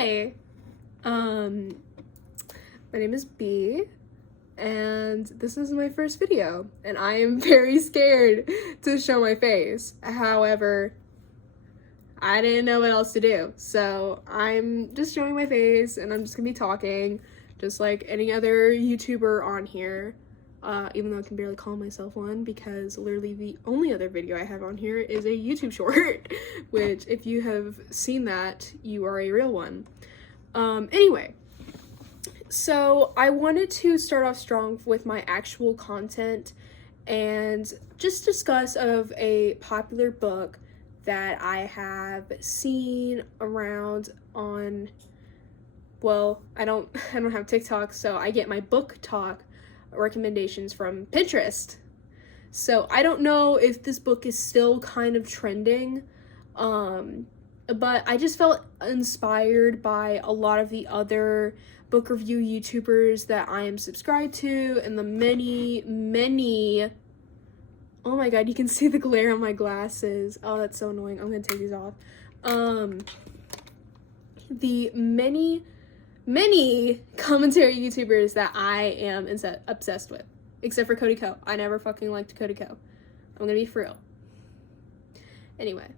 Hi, my name is B, and this is my first video, and I am very scared to show my face. However, I didn't know what else to do, so I'm just showing my face, and I'm just gonna be talking, just like any other YouTuber on here, even though I can barely call myself one, because literally the only other video I have on here is a YouTube short, which, if you have seen that, you are a real one. Anyway, so I wanted to start off strong with my actual content and just discuss of a popular book that I have seen around on, well, I don't have TikTok, so I get my book talk recommendations from Pinterest. So I don't know if this book is still kind of trending, but I just felt inspired by a lot of the other book review YouTubers that I am subscribed to, and the many, oh my god, you can see the glare on my glasses. Oh, that's so annoying. I'm gonna take these off. The many commentary YouTubers that I am obsessed with. Except for Cody Co. I never fucking liked Cody Co. I'm gonna be for real. Anyway.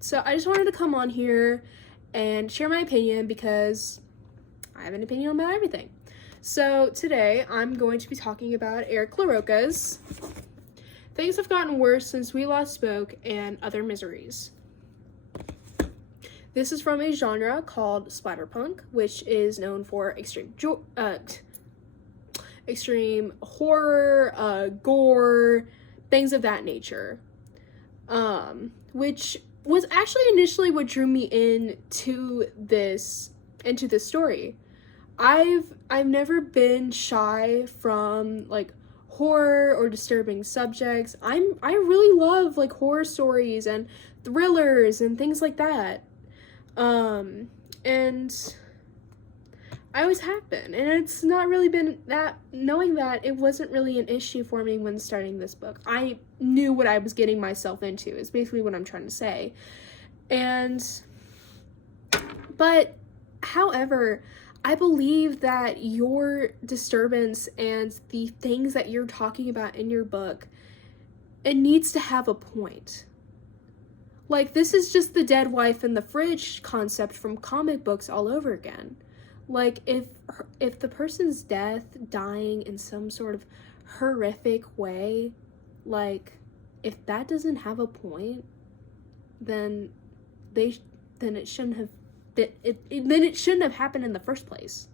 So I just wanted to come on here and share my opinion because I have an opinion about everything. So today I'm going to be talking about Eric LaRocca's Things Have Gotten Worse Since We Last Spoke and Other Miseries. This is from a genre called splatterpunk, which is known for extreme horror, gore, things of that nature. Which was actually initially what drew me into this story. I've never been shy from like horror or disturbing subjects. I really love like horror stories and thrillers and things like that. And I always have been, and it's not really been that, knowing that it wasn't really an issue for me when starting this book. I knew what I was getting myself into, is basically what I'm trying to say. But, however, I believe that your disturbance and the things that you're talking about in your book, it needs to have a point. Like, this is just the dead wife in the fridge concept from comic books all over again. Like, if the person's death, dying in some sort of horrific way, like, if that doesn't have a point, then it shouldn't have happened in the first place.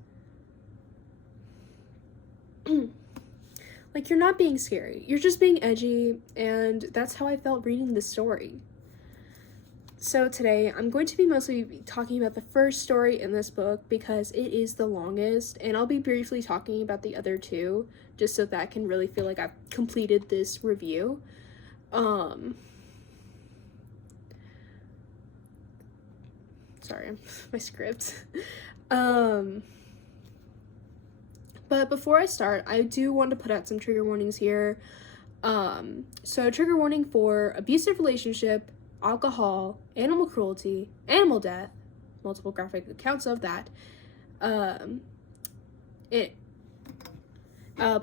Like, you're not being scary. You're just being edgy, and that's how I felt reading this story. So today, I'm going to be mostly talking about the first story in this book because it is the longest, and I'll be briefly talking about the other two, just so that I can really feel like I've completed this review. Sorry, my script. But before I start, I do want to put out some trigger warnings here. So trigger warning for abusive relationship, alcohol, animal cruelty, animal death, multiple graphic accounts of that,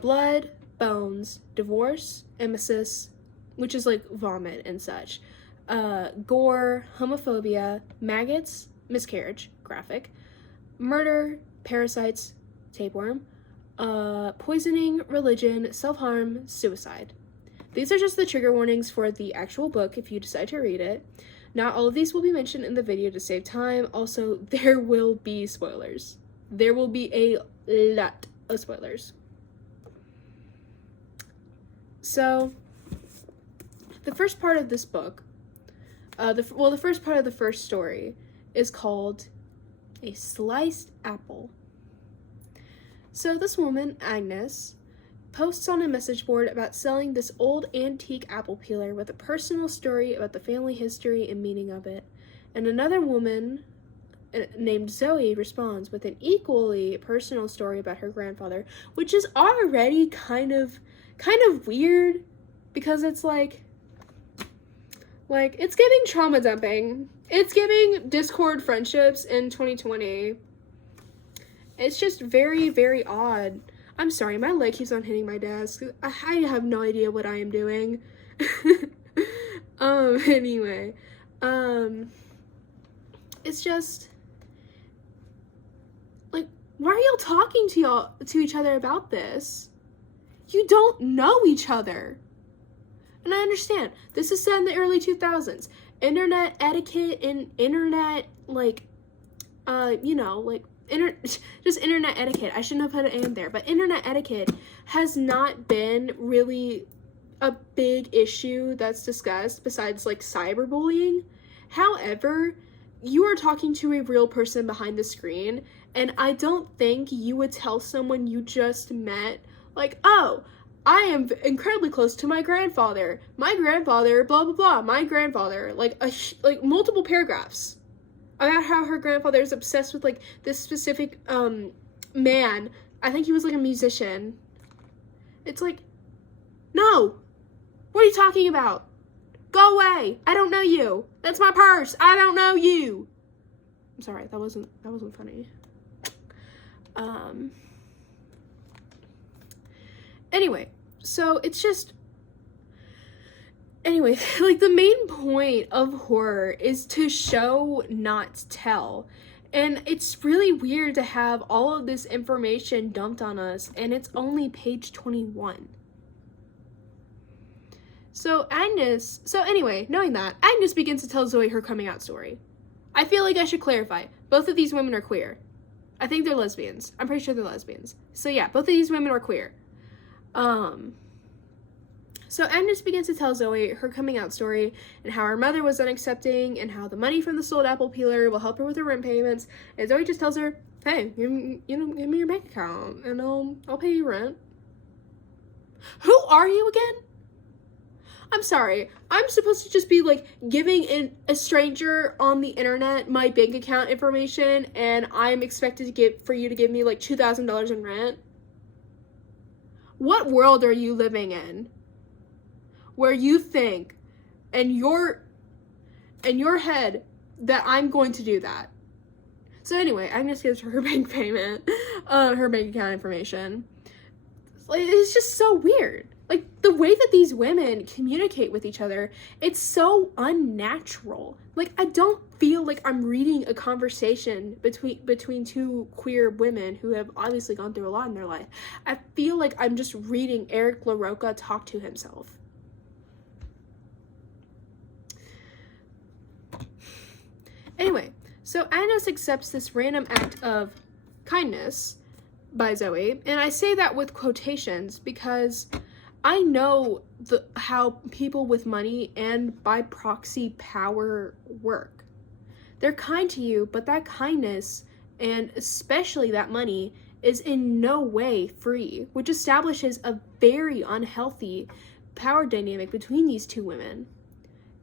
blood, bones, divorce, emesis, which is like vomit and such, gore, homophobia, maggots, miscarriage, graphic, murder, parasites, tapeworm, poisoning, religion, self-harm, suicide. These are just the trigger warnings for the actual book if you decide to read it. Not all of these will be mentioned in the video to save time. Also, there will be spoilers. There will be a lot of spoilers. So, the first part of this book, the first part of the first story is called A Sliced Apple. So this woman, Agnes, posts on a message board about selling this old antique apple peeler with a personal story about the family history and meaning of it. And another woman named Zoe responds with an equally personal story about her grandfather, which is already kind of weird because it's like it's giving trauma dumping. It's giving Discord friendships in 2020. It's just very, very odd. I'm sorry, my leg keeps on hitting my desk. I have no idea what I am doing. Anyway. It's just, like, why are y'all talking to each other about this? You don't know each other. And I understand, this is set in the early 2000s. Internet etiquette and internet, like, just internet etiquette. I shouldn't have put it in there, but internet etiquette has not been really a big issue that's discussed besides, like, cyberbullying. However, you are talking to a real person behind the screen, and I don't think you would tell someone you just met, like, oh, I am incredibly close to my grandfather. My grandfather, blah, blah, blah, my grandfather. Like, multiple paragraphs about how her grandfather is obsessed with, like, this specific, man. I think he was, like, a musician. It's like, no. What are you talking about? Go away. I don't know you. That's my purse. I don't know you. I'm sorry. That wasn't funny. Anyway, so it's just, anyway, like, the main point of horror is to show, not tell. And it's really weird to have all of this information dumped on us, and it's only page 21. So anyway, knowing that, Agnes begins to tell Zoe her coming out story. I feel like I should clarify, both of these women are queer. I think they're lesbians. I'm pretty sure they're lesbians. So yeah, both of these women are queer. So Agnes begins to tell Zoe her coming out story and how her mother was unaccepting and how the money from the sold apple peeler will help her with her rent payments. And Zoe just tells her, hey, give me your bank account and I'll pay you rent. Who are you again? I'm sorry, I'm supposed to just be, like, giving a stranger on the internet my bank account information, and I'm expected for you to give me, like, $2,000 in rent? What world are you living in where you think in your head that I'm going to do that? So anyway, Agnes gives her bank her bank account information. Like, it's just so weird. Like, the way that these women communicate with each other, it's so unnatural. Like, I don't feel like I'm reading a conversation between two queer women who have obviously gone through a lot in their life. I feel like I'm just reading Eric LaRocca talk to himself. Anyway, so Agnes accepts this random act of kindness by Zoe, and I say that with quotations because I know how people with money and by proxy power work. They're kind to you, but that kindness, and especially that money, is in no way free, which establishes a very unhealthy power dynamic between these two women.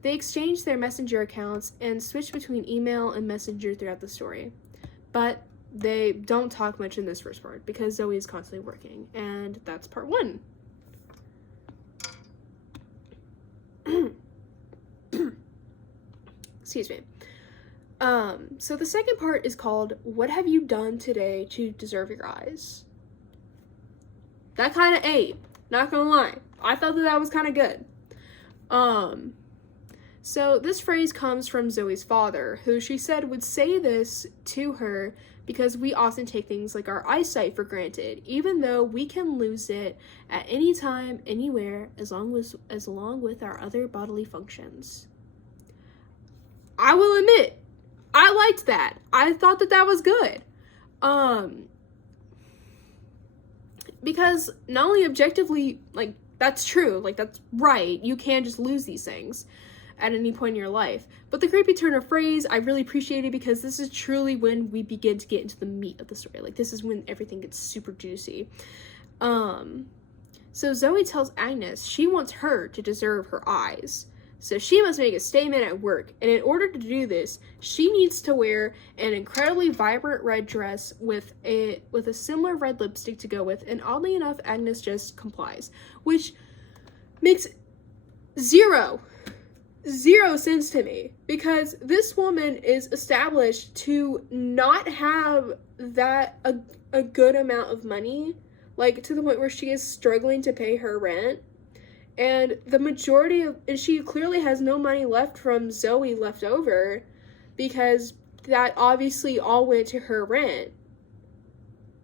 They exchange their messenger accounts and switch between email and messenger throughout the story, but they don't talk much in this first part because Zoe is constantly working, and that's part 1. Excuse me. So the second part is called, What Have You Done Today to Deserve Your Eyes? That kind of ate, not gonna lie. I thought that was kind of good. So this phrase comes from Zoe's father, who she said would say this to her because we often take things like our eyesight for granted, even though we can lose it at any time, anywhere, as long with our other bodily functions. I will admit, I liked that. I thought that was good. Because not only objectively, like, that's true, like, that's right, you can just lose these things at any point in your life. But the creepy turn of phrase, I really appreciate it because this is truly when we begin to get into the meat of the story. Like, this is when everything gets super juicy. So Zoe tells Agnes she wants her to deserve her eyes. So she must make a statement at work, and in order to do this, she needs to wear an incredibly vibrant red dress with a similar red lipstick to go with, and oddly enough, Agnes just complies, which makes zero zero sense to me, because this woman is established to not have a good amount of money, like to the point where she is struggling to pay her rent, and she clearly has no money left from Zoe left over, because that obviously all went to her rent.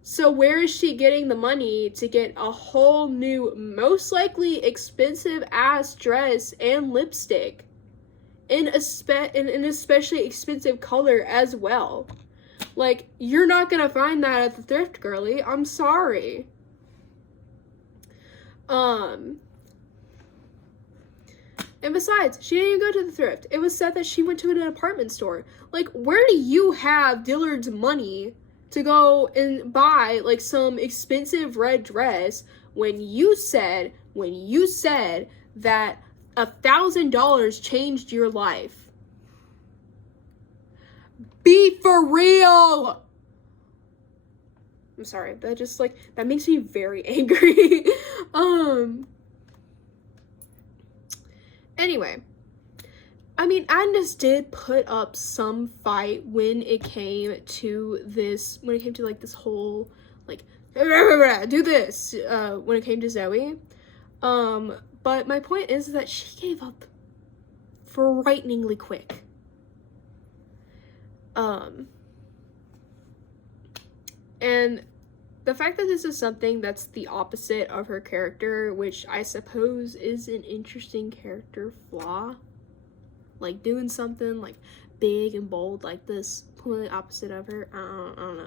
So where is she getting the money to get a whole new, most likely expensive ass dress and lipstick in an especially expensive color as well? Like, you're not gonna find that at the thrift, girly. I'm sorry. And besides, she didn't even go to the thrift. It was said that she went to an apartment store. Like, where do you have Dillard's money to go and buy, like, some expensive red dress when you said that $1,000 changed your life? Be for real! I'm sorry, that makes me very angry. Anyway, I mean, Agnes did put up some fight when it came to this whole, like, do this, when it came to Zoe. But my point is that she gave up frighteningly quick. And the fact that this is something that's the opposite of her character, which I suppose is an interesting character flaw, like doing something like big and bold like this, completely opposite of her, I don't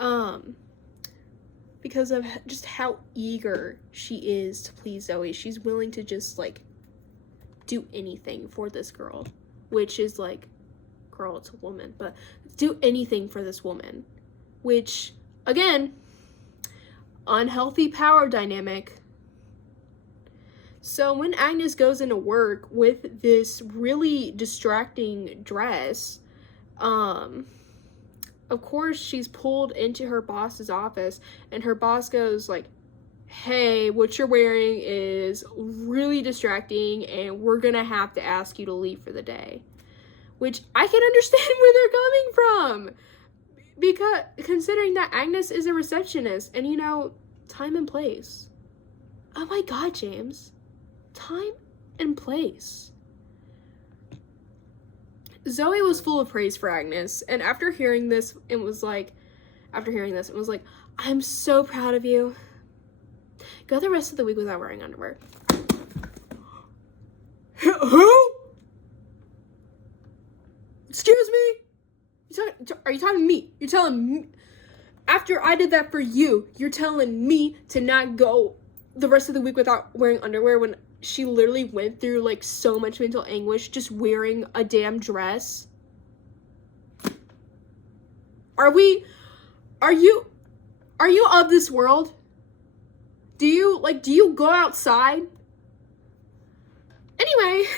know, because of just how eager she is to please Zoe. She's willing to just, like, do anything for this girl, which is, like, girl, it's a woman, but do anything for this woman, which, again, unhealthy power dynamic. So when Agnes goes into work with this really distracting dress, of course she's pulled into her boss's office, and her boss goes like, hey, what you're wearing is really distracting and we're gonna have to ask you to leave for the day. Which I can understand where they're coming from, because considering that Agnes is a receptionist, and you know, time and place. Oh my god, James. Time and place. Zoe was full of praise for Agnes, and after hearing this, it was like, I'm so proud of you. Go the rest of the week without wearing underwear. Who? Excuse me? Are you talking to me? You're telling me, after I did that for you, you're telling me to not go the rest of the week without wearing underwear when she literally went through, like, so much mental anguish just wearing a damn dress? Are you of this world? Do you go outside? Anyway,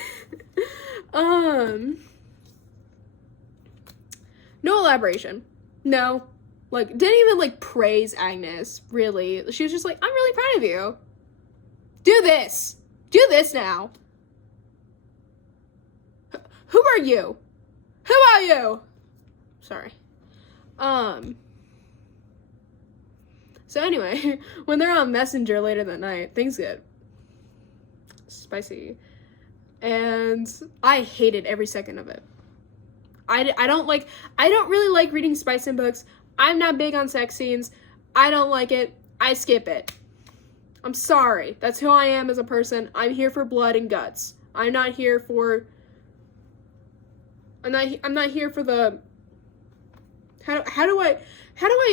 no elaboration. No. Like, didn't even, like, praise Agnes, really. She was just like, I'm really proud of you. Do this. Do this now. Who are you? Who are you? Sorry. So anyway, when they're on Messenger later that night, things get spicy. And I hated every second of it. I don't really like reading spice in books. I'm not big on sex scenes. I don't like it. I skip it. I'm sorry. That's who I am as a person. I'm here for blood and guts. I'm not here for the how do I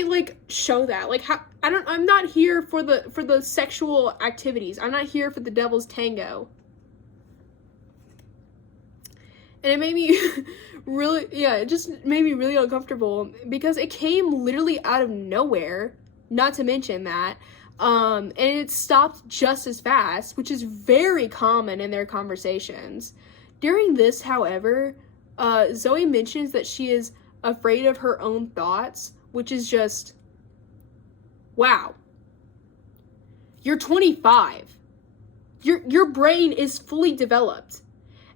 like show that? Like, I'm not here for the sexual activities. I'm not here for the devil's tango. And it made me it just made me really uncomfortable because it came literally out of nowhere, not to mention that. And it stopped just as fast, which is very common in their conversations. During this, however, Zoe mentions that she is afraid of her own thoughts, which is just, wow. You're 25. Your brain is fully developed.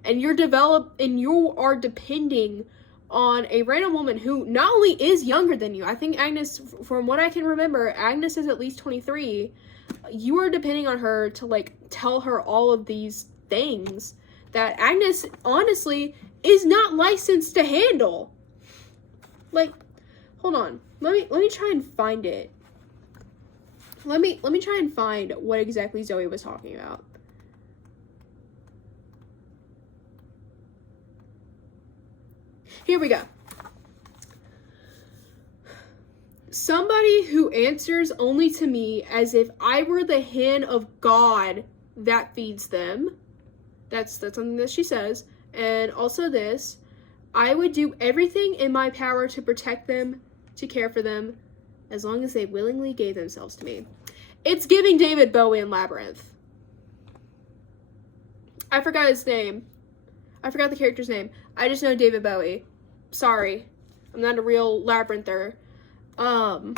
and you are depending on a random woman who not only is younger than you. I think Agnes, from what I can remember, Agnes is at least 23. You are depending on her to, like, tell her all of these things that Agnes, honestly, is not licensed to handle. Like, hold on. Let me try and find it. Let me try and find what exactly Zoe was talking about. Here we go. Somebody who answers only to me as if I were the hand of God that feeds them. That's something that she says. And also this, I would do everything in my power to protect them, to care for them, as long as they willingly gave themselves to me. It's giving David Bowie in Labyrinth. I forgot his name. I forgot the character's name. I just know David Bowie. Sorry. I'm not a real labyrinther. But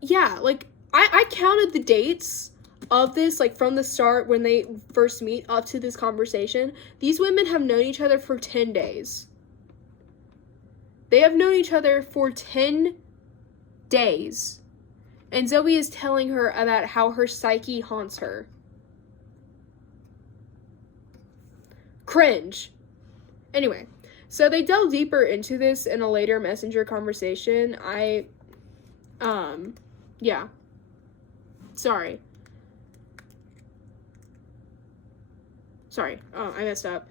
yeah, like, I counted the dates of this, like, from the start when they first meet up to this conversation. These women have known each other for 10 days. They have known each other for 10 days. And Zoe is telling her about how her psyche haunts her. Cringe. Anyway, so they delve deeper into this in a later messenger conversation. Yeah. Sorry. Oh, I messed up.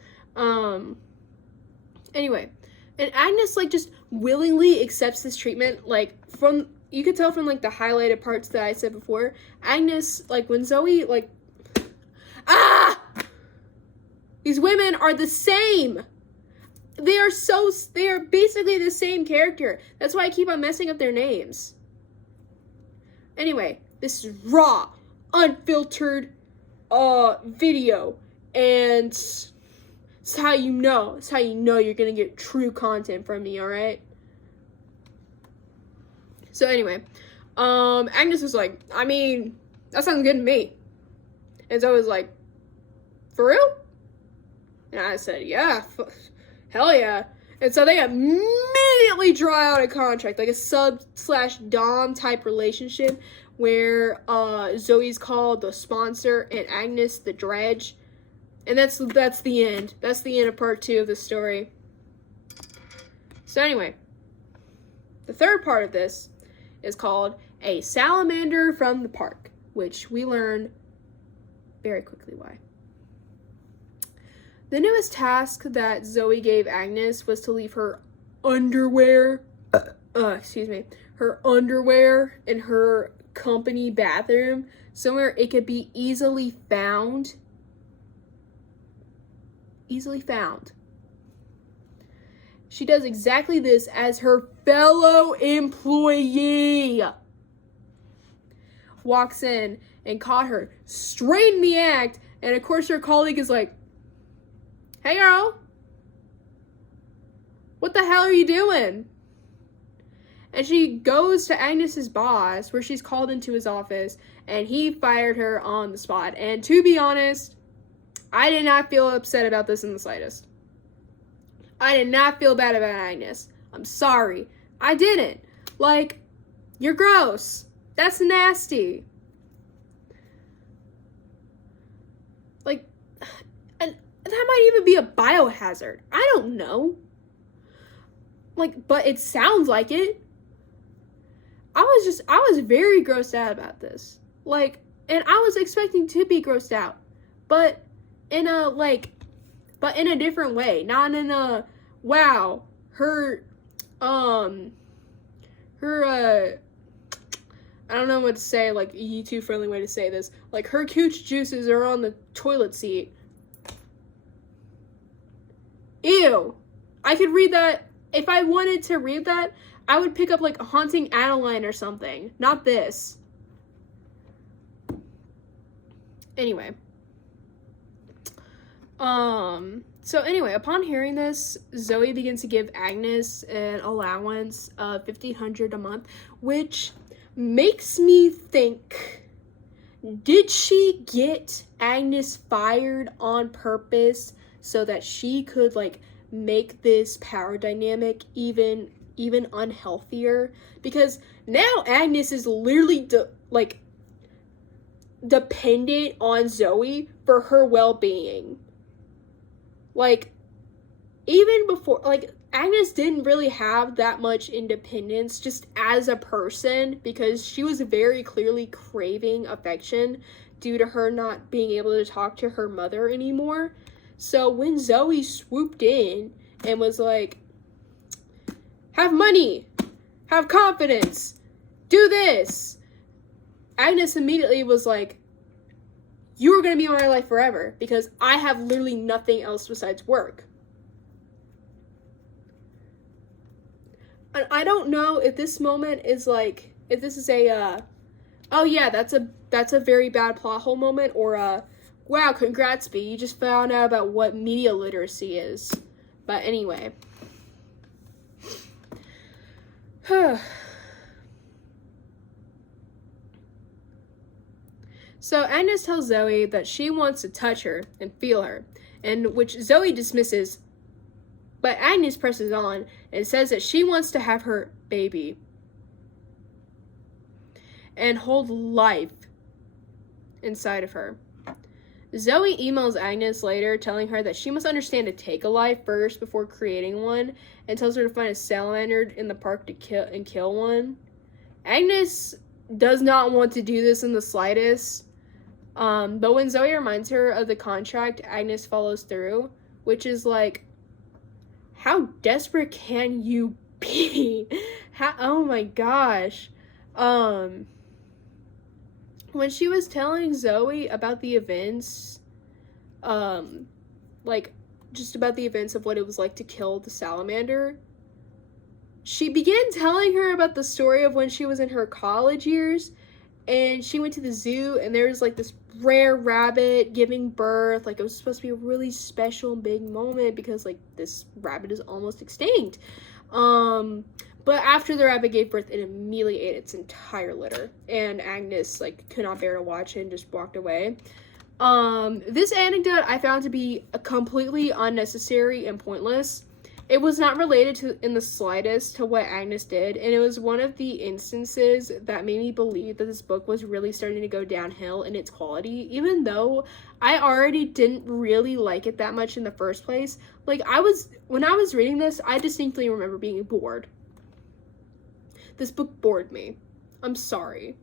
Anyway, and Agnes, like, just willingly accepts this treatment, like, you could tell from, like, the highlighted parts that I said before. Agnes, like, when Zoe, like, these women are the same. They are basically the same character. That's why I keep on messing up their names. Anyway, this is raw, unfiltered, video. And it's how you know. It's how you know you're gonna get true content from me, alright? So anyway, Agnes was like, I mean, that sounds good to me. And Zoe was like, for real? And I said, yeah, hell yeah. And so they immediately draw out a contract, like a sub/dom type relationship, where Zoe's called the sponsor and Agnes the dredge. And that's the end. That's the end of part 2 of the story. So anyway, the third part of this is called A Salamander from the Park, which we learn very quickly why. The newest task that Zoe gave Agnes was to leave her underwear, her underwear in her company bathroom, somewhere it could be easily found. She does exactly this as her fellow employee walks in and caught her straight in the act, and of course her colleague is like, hey girl, what the hell are you doing? And she goes to Agnes's boss, where she's called into his office, and he fired her on the spot. And to be honest, I did not feel upset about this in the slightest. I did not feel bad about Agnes. I'm sorry. I didn't. Like, you're gross. That's nasty. Like, and that might even be a biohazard. I don't know. Like, but it sounds like it. I was very grossed out about this. Like, and I was expecting to be grossed out. But in a different way. Not in a, wow, her, I don't know what to say, like, a YouTube-friendly way to say this. Like, her cooch juices are on the toilet seat. Ew. I could read that. If I wanted to read that, I would pick up, like, Haunting Adeline or something. Not this. Anyway. So anyway, upon hearing this, Zoe begins to give Agnes an allowance of $1,500 a month, which makes me think did she get Agnes fired on purpose so that she could, like, make this power dynamic even unhealthier? Because now Agnes is literally dependent on Zoe for her well-being. Like, even before, like, Agnes didn't really have that much independence just as a person, because she was very clearly craving affection due to her not being able to talk to her mother anymore. So when Zoe swooped in and was like, have money, have confidence, do this, Agnes immediately was like, you are going to be in my life forever because I have literally nothing else besides work. And I don't know if this moment is like, if this is a, oh yeah, that's a very bad plot hole moment, or wow, congrats, B, you just found out about what media literacy is. But anyway. So Agnes tells Zoe that she wants to touch her and feel her, and which Zoe dismisses, but Agnes presses on and says that she wants to have her baby and hold life inside of her. Zoe emails Agnes later telling her that she must understand to take a life first before creating one, and tells her to find a salamander in the park to kill one. Agnes does not want to do this in the slightest. But when Zoe reminds her of the contract, Agnes follows through, which is like, how desperate can you be? Oh my gosh. When she was telling Zoe about the events, like, just about the events of what it was like to kill the salamander, she began telling her about the story of when she was in her college years, and she went to the zoo, and there was, like, this rare rabbit giving birth. Like, it was supposed to be a really special and big moment because, like, this rabbit is almost extinct. But after the rabbit gave birth, it immediately ate its entire litter, and Agnes, like, could not bear to watch it and just walked away. This anecdote I found to be completely unnecessary and pointless. It was not related to in the slightest to what Agnes did, and it was one of the instances that made me believe that this book was really starting to go downhill in its quality, even though I already didn't really like it that much in the first place. Like, when I was reading this, I distinctly remember being bored. This book bored me. I'm sorry.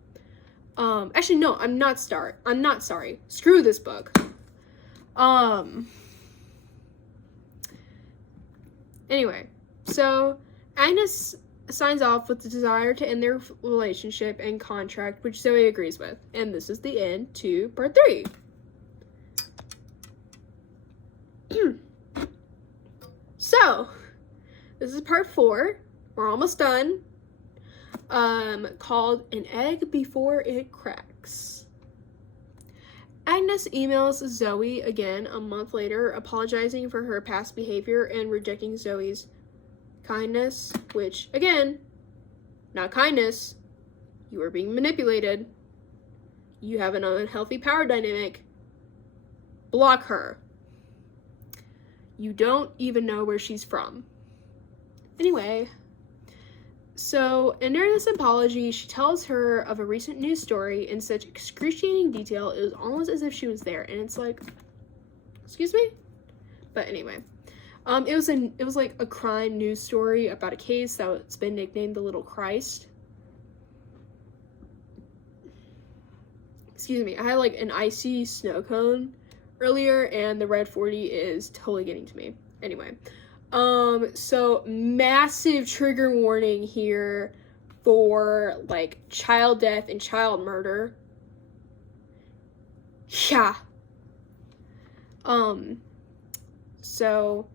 Actually, no, I'm not sorry. Screw this book. Anyway, so Agnes signs off with the desire to end their relationship and contract, which Zoe agrees with. And this is the end to part 3. So, this is part 4. We're almost done. Called An Egg Before It Cracks. Agnes emails Zoe again a month later, apologizing for her past behavior and rejecting Zoe's kindness, which, again, not kindness. You are being manipulated. You have an unhealthy power dynamic. Block her. You don't even know where she's from. Anyway, so, and during this apology, she tells her of a recent news story in such excruciating detail, it was almost as if she was there, and it's like, excuse me? But anyway, it was like a crime news story about a case that's been nicknamed the Little Christ. Excuse me, I had like an icy snow cone earlier, and the red 40 is totally getting to me. Anyway. So massive trigger warning here for, like, child death and child murder. Yeah. So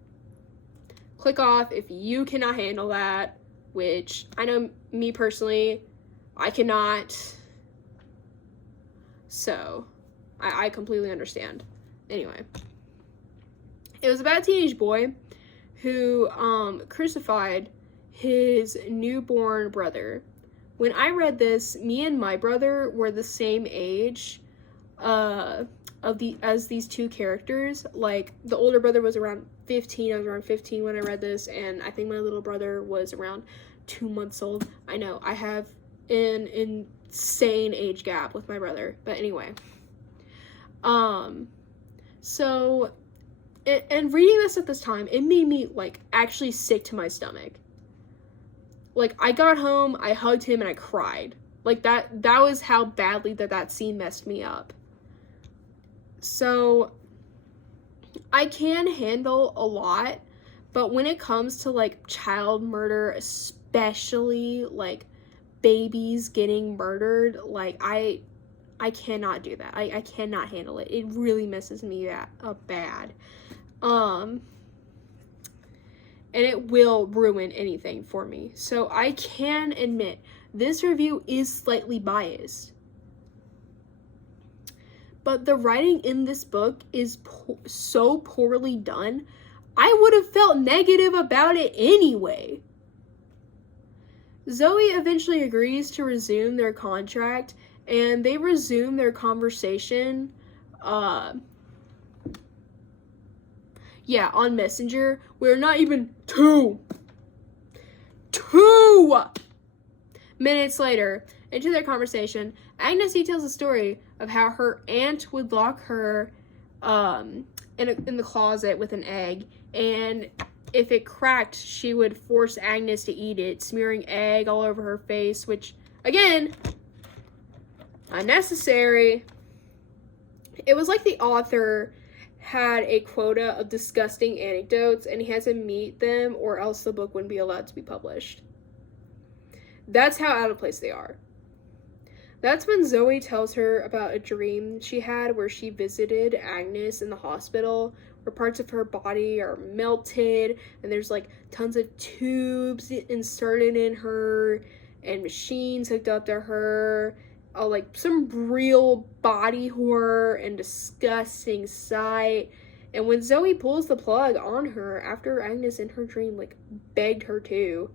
click off if you cannot handle that, which I know me personally, I cannot. So I completely understand. Anyway, it was about a teenage boy who crucified his newborn brother. When I read this, me and my brother were the same age, as these two characters. Like, the older brother was around 15. I was around 15 when I read this, and I think my little brother was around 2 months old. I know, I have an insane age gap with my brother, but anyway. So, and reading this at this time, it made me, like, actually sick to my stomach. Like, I got home, I hugged him, and I cried. Like, that was how badly that scene messed me up. So, I can handle a lot, but when it comes to, like, child murder, especially, like, babies getting murdered, like, I cannot do that. I cannot handle it. It really messes me up bad. And it will ruin anything for me. So I can admit, this review is slightly biased. But the writing in this book is so poorly done, I would have felt negative about it anyway. Zoe eventually agrees to resume their contract, and they resume their conversation, on Messenger. We're not even two minutes later into their conversation. Agnes details a story of how her aunt would lock her in the closet with an egg, and if it cracked, she would force Agnes to eat it, smearing egg all over her face, which, again, unnecessary. It was like the author had a quota of disgusting anecdotes, and he had to meet them, or else the book wouldn't be allowed to be published. That's how out of place they are. That's when Zoe tells her about a dream she had where she visited Agnes in the hospital, where parts of her body are melted, and there's, like, tons of tubes inserted in her, and machines hooked up to her, like, some real body horror and disgusting sight. And when Zoe pulls the plug on her after Agnes in her dream, like, begged her to,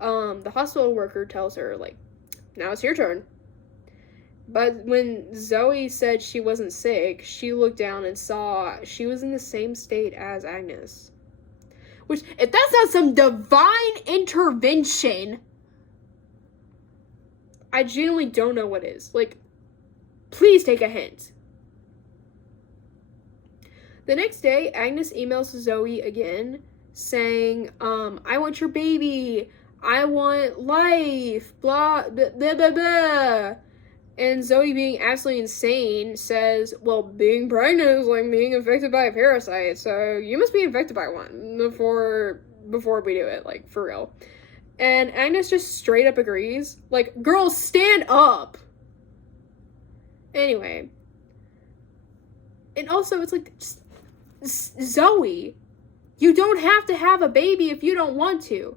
the hospital worker tells her, like, now it's your turn. But when Zoe said she wasn't sick, she looked down and saw she was in the same state as Agnes. Which, if that's not some divine intervention, I genuinely don't know what is. Like, please take a hint. The next day, Agnes emails Zoe again, saying, I want your baby, I want life, blah, blah, blah, blah, blah. And Zoe, being absolutely insane, says, well, being pregnant is like being infected by a parasite, so you must be infected by one before we do it, like, for real. And Agnes just straight up agrees. Like, girl, stand up! Anyway. And also, it's like, just, Zoe, you don't have to have a baby if you don't want to.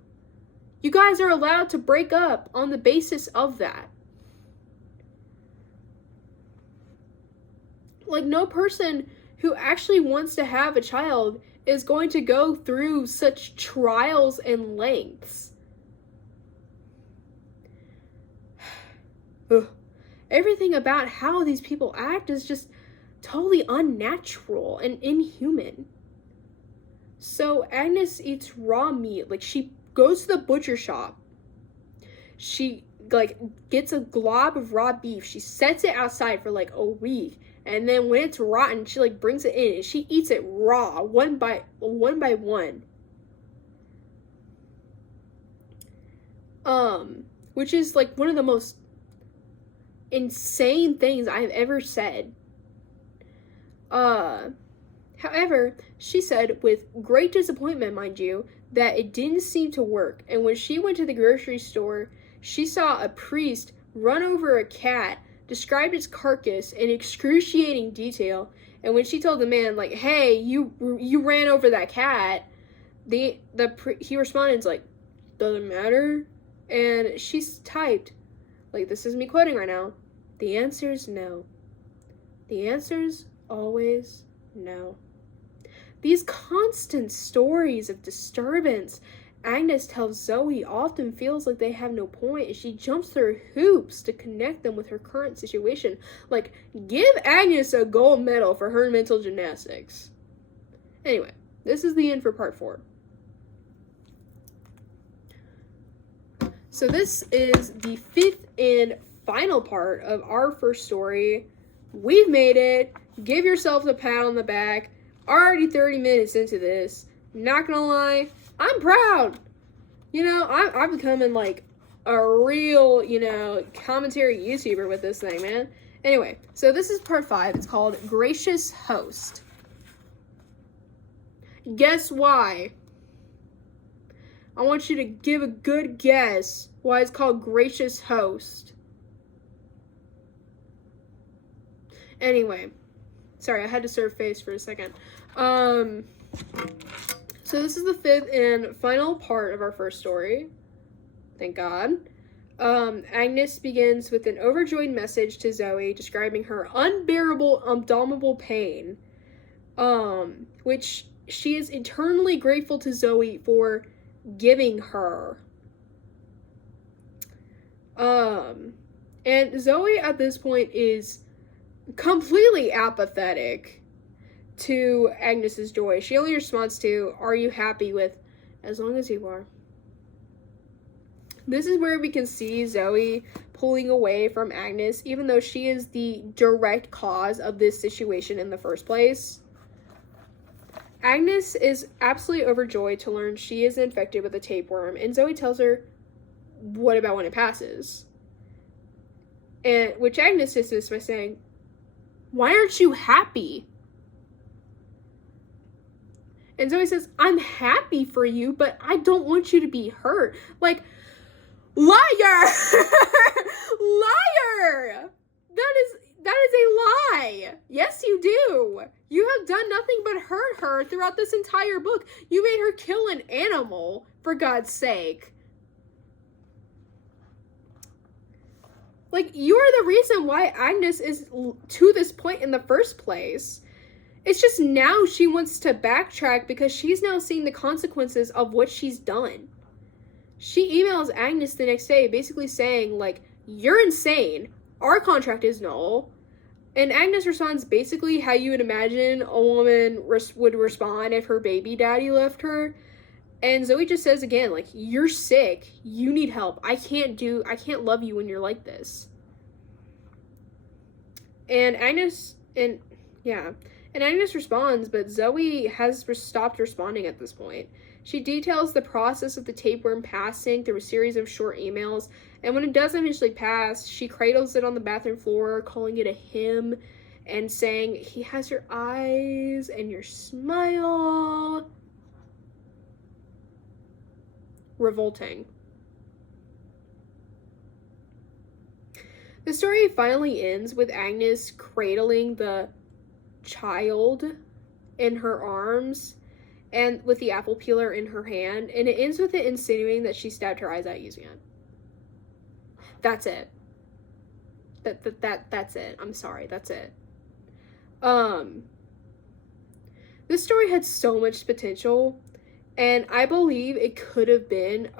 You guys are allowed to break up on the basis of that. Like, no person who actually wants to have a child is going to go through such trials and lengths. Ugh. Everything about how these people act is just totally unnatural and inhuman. So Agnes eats raw meat. Like, she goes to the butcher shop. She, like, gets a glob of raw beef. She sets it outside for, like, a week. And then when it's rotten, she, like, brings it in and she eats it raw, one by one. Which is, like, one of the most insane things I've ever said. However, she said, with great disappointment, mind you, that it didn't seem to work. And when she went to the grocery store, she saw a priest run over a cat, described its carcass in excruciating detail, and when she told the man, like, hey, you ran over that cat, he responded, like, doesn't matter, and she's typed, like, this is me quoting right now, the answer's no. The answer's always no. These constant stories of disturbance Agnes tells Zoe often feels like they have no point, and she jumps through hoops to connect them with her current situation. Like, give Agnes a gold medal for her mental gymnastics. Anyway, this is the end for part 4. So this is the 5th and final part of our first story. We've made it. Give yourself a pat on the back. Already 30 minutes into this. Not gonna lie, I'm proud. You know, I'm becoming like a real, commentary YouTuber with this thing, man. Anyway, so this is part 5. It's called Gracious Host. Guess why? I want you to give a good guess why it's called Gracious Host. Anyway, sorry, I had to serve face for a second. So this is the 5th and final part of our first story. Thank God. Agnes begins with an overjoyed message to Zoe describing her unbearable abdominal pain, which she is eternally grateful to Zoe for giving her. And Zoe at this point is completely apathetic to Agnes's joy. She only responds to, "Are you happy with, as long as you are?" This is where we can see Zoe pulling away from Agnes, even though she is the direct cause of this situation in the first place. Agnes is absolutely overjoyed to learn she is infected with a tapeworm, and Zoe tells her, "What about when it passes?" And which Agnes dismisses by saying, "Why aren't you happy?" And Zoe says, "I'm happy for you, but I don't want you to be hurt." Like, liar! Liar! That is a lie. Yes, you do. You have done nothing but hurt her throughout this entire book. You made her kill an animal, for God's sake. Like, you are the reason why Agnes is to this point in the first place. It's just now she wants to backtrack because she's now seeing the consequences of what she's done. She emails Agnes the next day basically saying, like, "You're insane. Our contract is null." And Agnes responds basically how you would imagine a woman would respond if her baby daddy left her. And Zoe just says again, like, "You're sick. You need help. I can't love you when you're like this." And Agnes responds, but Zoe has stopped responding at this point. She details the process of the tapeworm passing through a series of short emails, and when it does eventually pass, she cradles it on the bathroom floor, calling it a hymn, and saying, "He has your eyes and your smile." Revolting. The story finally ends with Agnes cradling the child in her arms and with the apple peeler in her hand, and it ends with it insinuating that she stabbed her eyes out using it. That's it. That's it. I'm sorry, that's it. This story had so much potential, and I believe it could have been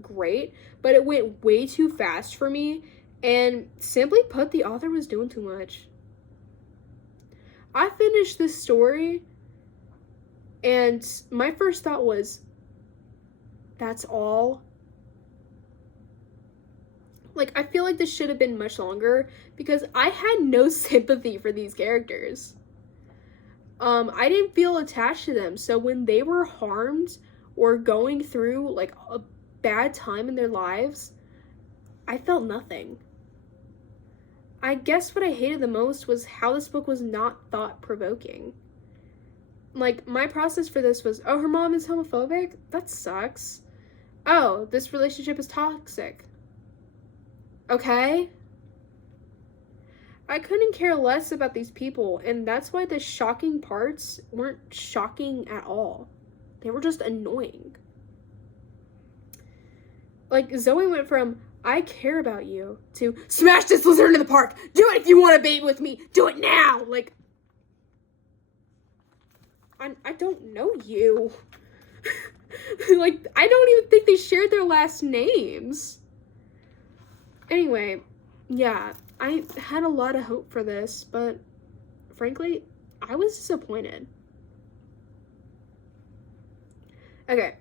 great, but it went way too fast for me, and simply put, the author was doing too much. I finished this story, and my first thought was, that's all? Like, I feel like this should have been much longer, because I had no sympathy for these characters. I didn't feel attached to them, so when they were harmed or going through, like, a bad time in their lives, I felt nothing. I guess what I hated the most was how this book was not thought-provoking. Like, my process for this was, oh, her mom is homophobic? That sucks. Oh, this relationship is toxic. Okay? I couldn't care less about these people, and that's why the shocking parts weren't shocking at all. They were just annoying. Like, Zoe went from, "I care about you," to, "Smash this lizard into the park! Do it if you want a baby with me! Do it now!" Like, I don't know you. Like, I don't even think they shared their last names. Anyway, yeah, I had a lot of hope for this, but frankly, I was disappointed. Okay,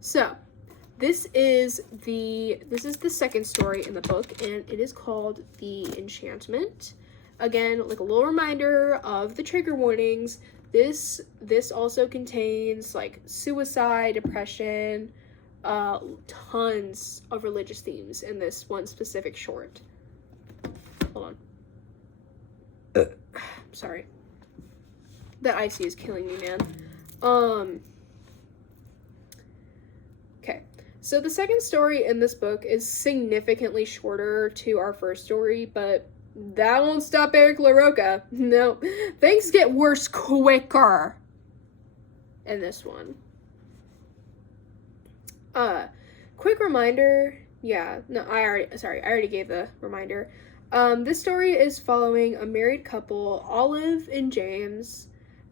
so this is the second story in the book, and it is called The Enchantment. Again, like a little reminder of the trigger warnings. This also contains like suicide, depression, tons of religious themes in this one specific short. Hold on. Sorry. That icy is killing me, man. Okay. So the second story in this book is significantly shorter to our first story, but that won't stop Eric LaRocca. No. Things get worse quicker in this one. Quick reminder. Yeah, no, I already gave the reminder. This story is following a married couple, Olive and James,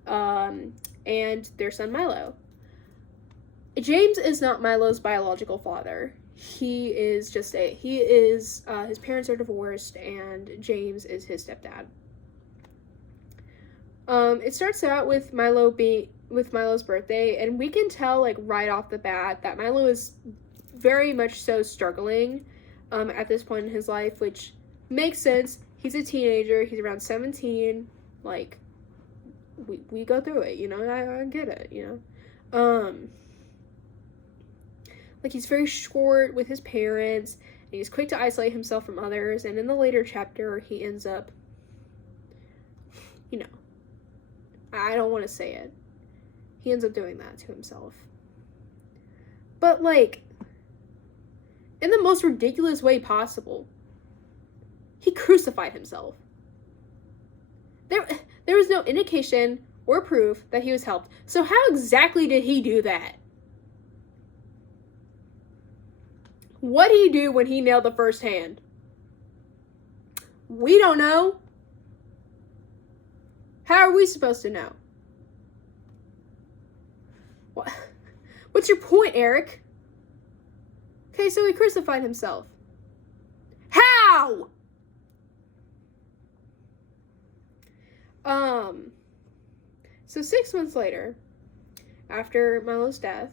and their son Milo. James is not Milo's biological father. His parents are divorced, and James is his stepdad. It starts out with Milo's birthday, and we can tell, like, right off the bat that Milo is very much so struggling, at this point in his life, which makes sense. He's a teenager, he's around 17, like, we go through it, you know, I get it, you know, like, he's very short with his parents, and he's quick to isolate himself from others, and in the later chapter, he ends up, you know, I don't want to say it, he ends up doing that to himself, but, like, in the most ridiculous way possible. He crucified himself. There was no indication or proof that he was helped. So how exactly did he do that? What did he do when he nailed the first hand? We don't know. How are we supposed to know? What? What's your point, Eric? Okay, so he crucified himself. How? So 6 months later, after Milo's death,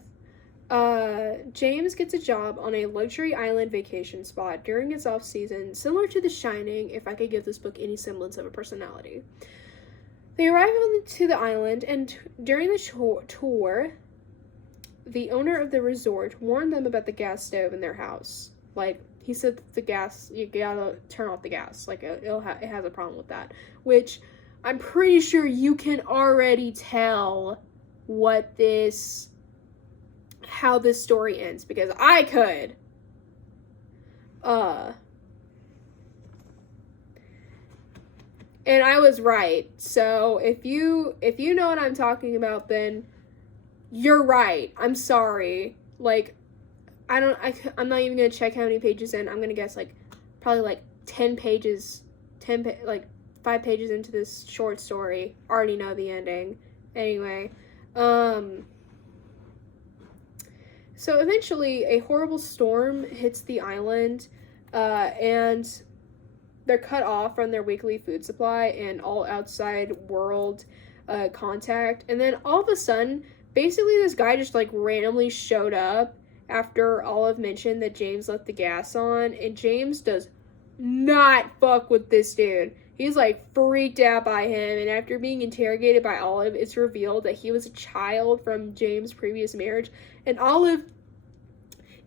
James gets a job on a luxury island vacation spot during its off-season, similar to The Shining, if I could give this book any semblance of a personality. They arrive to the island, and during the tour, the owner of the resort warned them about the gas stove in their house. Like, he said the gas, you gotta turn off the gas. Like, it has a problem with that. Which, I'm pretty sure you can already tell how this story ends, because I could. And I was right. So, if you know what I'm talking about, then you're right. I'm sorry. Like, I'm not even gonna check how many pages in. I'm gonna guess, like, probably, like, 10 pages, 5 pages into this short story. Already know the ending. Anyway, so eventually a horrible storm hits the island, and they're cut off from their weekly food supply and all outside world contact. And then all of a sudden, basically this guy just, like, randomly showed up after Olive mentioned that James left the gas on, and James does not fuck with this dude. He's, like, freaked out by him, and after being interrogated by Olive, it's revealed that he was a child from James' previous marriage, and Olive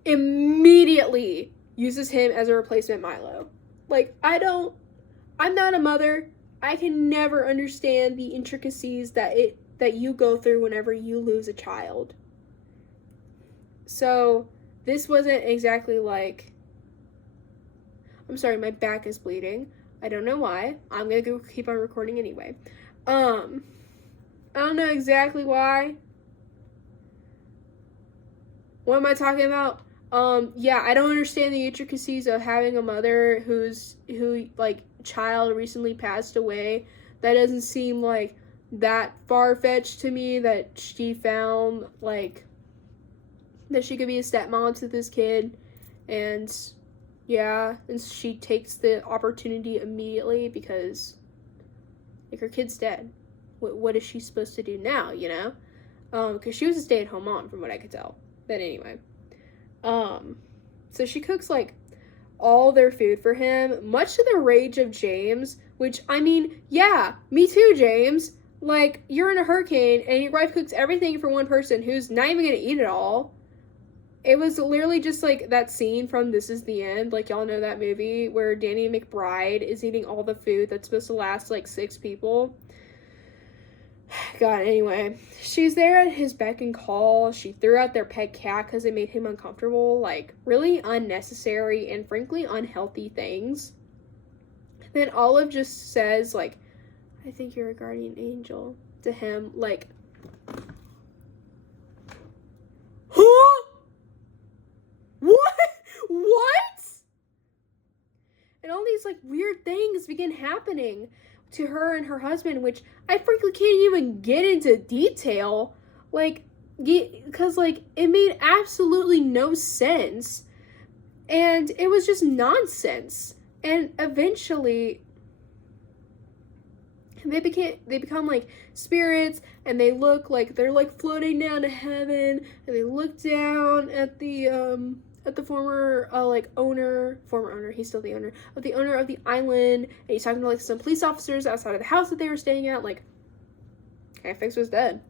immediately uses him as a replacement Milo. Like, I'm not a mother. I can never understand the intricacies that you go through whenever you lose a child. So, this wasn't exactly like, I'm sorry, my back is bleeding. I don't know why. I'm gonna go keep on recording anyway. I don't know exactly why. What am I talking about? Yeah, I don't understand the intricacies of having a mother who child recently passed away. That doesn't seem like that far-fetched to me, that she found, like, that she could be a stepmom to this kid, and yeah, and she takes the opportunity immediately because, like, her kid's dead. What is she supposed to do now, you know? Because she was a stay-at-home mom, from what I could tell. But anyway, so she cooks, like, all their food for him, much to the rage of James, which, I mean, yeah, me too, James. Like, you're in a hurricane, and your wife cooks everything for one person who's not even gonna eat it all. It was literally just, like, that scene from This Is the End, like, y'all know that movie, where Danny McBride is eating all the food that's supposed to last, like, 6 people. God, anyway, she's there at his beck and call. She threw out their pet cat because it made him uncomfortable, like, really unnecessary and frankly unhealthy things. Then Olive just says, like, I think you're a guardian angel to him, like, huh? What? And all these, like, weird things begin happening to her and her husband, which I frankly can't even get into detail, like, because, like, it made absolutely no sense, and it was just nonsense, and eventually they become like spirits, and they look like they're like floating down to heaven, and they look down at the former former owner, he's still the owner of the island, and he's talking to like some police officers outside of the house that they were staying at, like, okay, Fix was dead.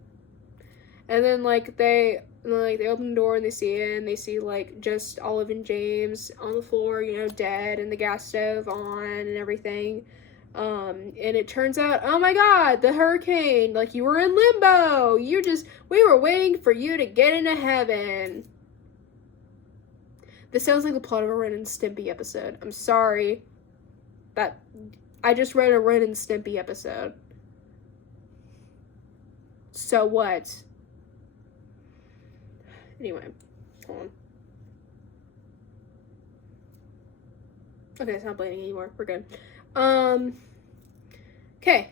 And then like they open the door and they see it, and they see like just Olive and James on the floor, you know, dead, and the gas stove on and everything. And it turns out, oh my god, the hurricane, like, you were in limbo, we were waiting for you to get into heaven. This sounds like the plot of a Ren and Stimpy episode. I'm sorry. That I just read a Ren and Stimpy episode. So what? Anyway, hold on. Okay, it's not blaming anymore. We're good. Okay.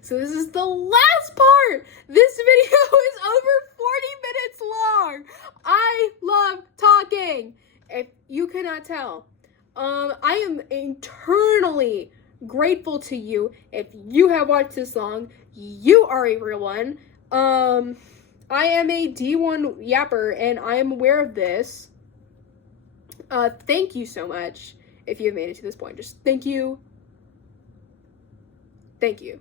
So this is the last part. This video is over 40 minutes long. I love talking. If you cannot tell, I am eternally grateful to you. If you have watched this long, you are a real one. I am a D1 yapper, and I am aware of this. Thank you so much if you have made it to this point. Just thank you. Thank you.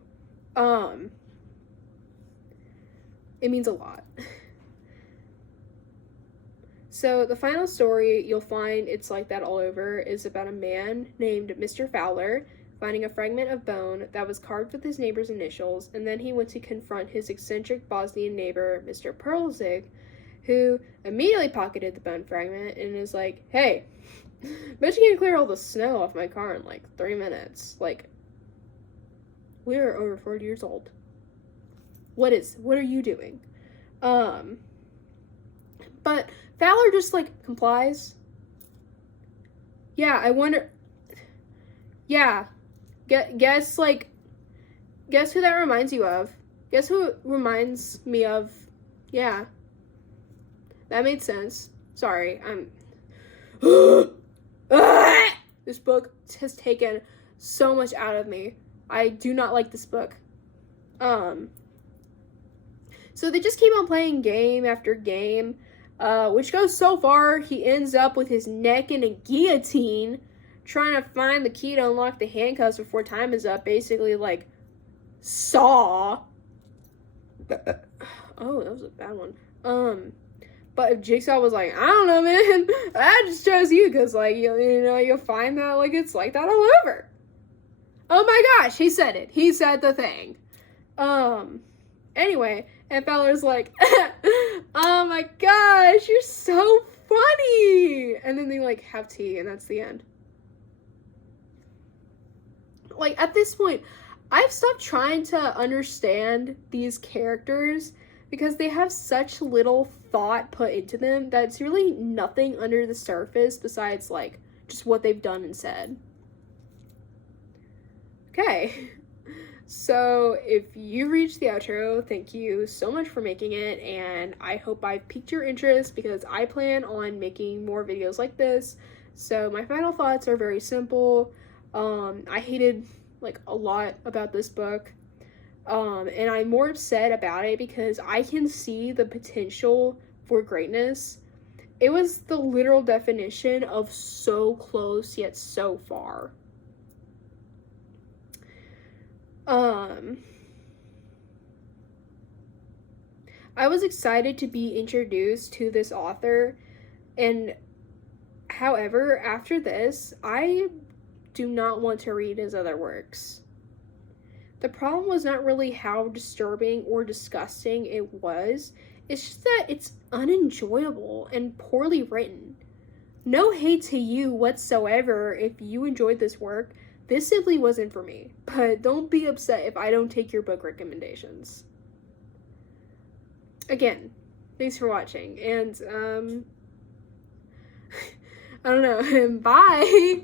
It means a lot. So the final story, you'll find it's like that all over, is about a man named Mr. Fowler finding a fragment of bone that was carved with his neighbor's initials, and then he went to confront his eccentric Bosnian neighbor, Mr. Perlzig, who immediately pocketed the bone fragment and is like, hey, bet you can clear all the snow off my car in like 3 minutes. Like, we are over 40 years old. What are you doing? But Fowler just, like, complies. Yeah, I wonder... Yeah. Guess who that reminds you of? Guess who it reminds me of? Yeah. That made sense. Sorry, This book has taken so much out of me. I do not like this book. So they just keep on playing game after game, which goes so far, he ends up with his neck in a guillotine, trying to find the key to unlock the handcuffs before time is up, basically like Saw. Oh, that was a bad one. But if Jigsaw was like, I don't know, man, I just chose you, because, like, you'll find that, like, it's like that all over. Oh my gosh, he said it. He said the thing. Anyway, and Fowler's like, oh my gosh, you're so funny. And then they, like, have tea, and that's the end. Like, at this point, I've stopped trying to understand these characters because they have such little thought put into them that it's really nothing under the surface besides, like, just what they've done and said. Okay. So if you reached the outro, thank you so much for making it, and I hope I've piqued your interest because I plan on making more videos like this. So my final thoughts are very simple. I hated like a lot about this book, and I'm more upset about it because I can see the potential for greatness. It was the literal definition of so close yet so far. I was excited to be introduced to this author, and however, after this, I do not want to read his other works. The problem was not really how disturbing or disgusting it was, it's just that it's unenjoyable and poorly written. No hate to you whatsoever if you enjoyed this work. This simply wasn't for me, but don't be upset if I don't take your book recommendations. Again, thanks for watching, and I don't know, bye!